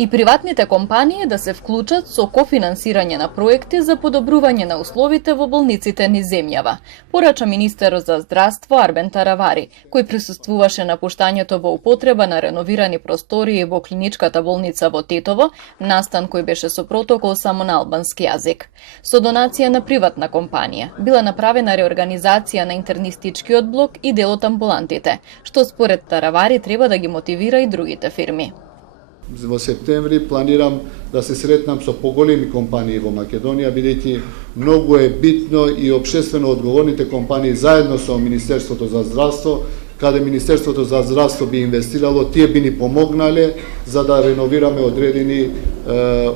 И приватните компании да се вклучат со кофинансирање на проекти за подобрување на условите во болниците низ земјава, порача министерот за здравство Арбен Таравари, кој присуствуваше на пуштањето во употреба на реновирани простории во клиничката болница во Тетово, настан кој беше со протокол само на албански јазик. Со донација на приватна компанија била направена реорганизација на интернистичкиот блок и дел од амбулантите, што според Таравари треба да ги мотивира и другите фирми. Во септември планирам да се сретнам со поголеми компании во Македонија, бидејќи многу е битно и општествено одговорните компании заедно со Министерството за здравство, каде Министерството за здравство би инвестирало, тие би ни помогнале за да реновираме одредени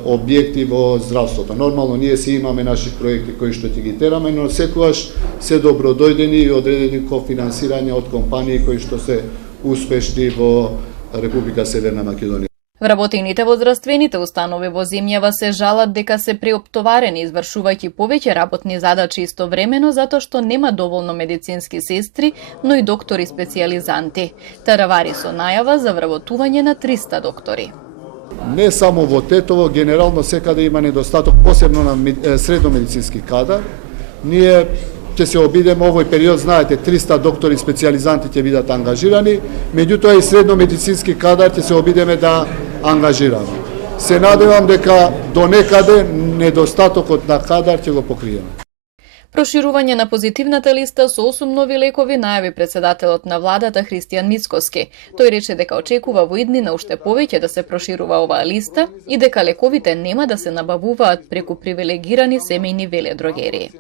објекти во здравството. Нормално ние си имаме наши проекти кои што ќе ги тераме, но секогаш се добродојдени и одредени кофинансирања од компании кои што се успешни во Република Северна Македонија. Вработените во здравствените установи во земјава се жалат дека се преоптоварени, извршувајќи повеќе работни задачи истовремено затоа што нема доволно медицински сестри, но и доктори специјализанти. Таравари со најава за вработување на 300 доктори. Не само во Тетово, генерално секаде има недостаток, посебно на средномедицински кадар. Ние ќе се обидеме овој период, знаете, 300 доктори специјализанти ќе бидат ангажирани, меѓутоа и средномедицински кадар ќе се обидеме да ангажираме. Се надевам дека до некаде недостатокот на кадар ќе го покриеме. Проширување на позитивната листа со 8 нови лекови најави председателот на владата Христијан Мицкоски. Тој рече дека очекува во иднина уште повеќе да се проширува оваа листа и дека лековите нема да се набавуваат преку привилегирани семејни веледрогерии.